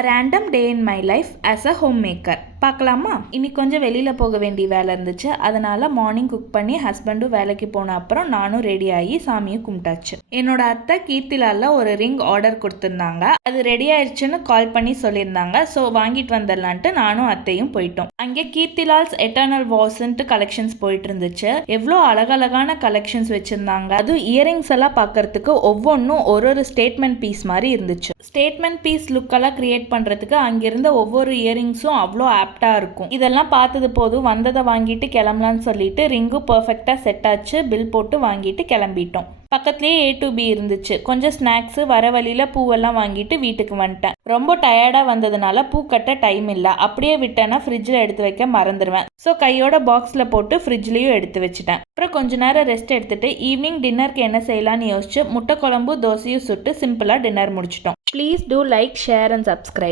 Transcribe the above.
A random day in my life as a homemaker. பார்க்கலாமா? இன்னைக்கு கொஞ்சம் வெளியில் போக வேண்டிய வேலை இருந்துச்சு. அதனால் மார்னிங் குக் பண்ணி ஹஸ்பண்டும் வேலைக்கு போன அப்புறம் நானும் ரெடி ஆகி சாமியை கும்பிட்டாச்சு. என்னோட அத்தை கீர்த்திலால ஒரு ரிங் ஆர்டர் கொடுத்துருந்தாங்க. அது ரெடி ஆயிடுச்சுன்னு கால் பண்ணி சொல்லியிருந்தாங்க. ஸோ வாங்கிட்டு வந்துடலான்ட்டு நானும் அத்தையும் போயிட்டோம். அங்கே கீர்த்திலால்ஸ் எட்டர்னல் வாஸ்ன்ட்டு கலெக்ஷன்ஸ் போயிட்டு இருந்துச்சு. எவ்வளோ அழகழகான கலெக்ஷன்ஸ் வச்சுருந்தாங்க. அதுவும் இயரிங்ஸ் எல்லாம் பார்க்கறதுக்கு ஒவ்வொன்றும் ஒரு ஸ்டேட்மெண்ட் பீஸ் மாதிரி இருந்துச்சு. ஸ்டேட்மெண்ட் பீஸ் லுக்கெல்லாம் கிரியேட் பண்ணுறதுக்கு அங்கிருந்த ஒவ்வொரு இயரிங்ஸும் அவ்வளோ ஆப்டாக இருக்கும். இதெல்லாம் பார்த்தது போதும் வந்ததை வாங்கிட்டு கிளம்பலான்னு சொல்லிட்டு ரிங்கும் பர்ஃபெக்டாக செட் ஆச்சு. பில் போட்டு வாங்கிட்டு கிளம்பிட்டோம். பக்கத்துலேயே A to B இருந்துச்சு. கொஞ்சம் ஸ்நாக்ஸு, வர வழியில் பூவெல்லாம் வாங்கிட்டு வீட்டுக்கு வந்துட்டேன். ரொம்ப டயர்டாக வந்ததுனால பூ கட்ட டைம் இல்லை. அப்படியே விட்டேன்னா ஃப்ரிட்ஜில் எடுத்து வைக்க மறந்துடுவேன். ஸோ கையோட பாக்ஸில் போட்டு ஃப்ரிட்ஜ்லேயும் எடுத்து வச்சுட்டேன். அப்புறம் கொஞ்ச நேரம் ரெஸ்ட் எடுத்துட்டு ஈவினிங் டின்னருக்கு என்ன செய்யலான்னு யோசிச்சு முட்டை குழம்பு தோசையும் சுட்டு சிம்பிளாக டின்னர் முடிச்சிட்டோம். Please do like, share and subscribe.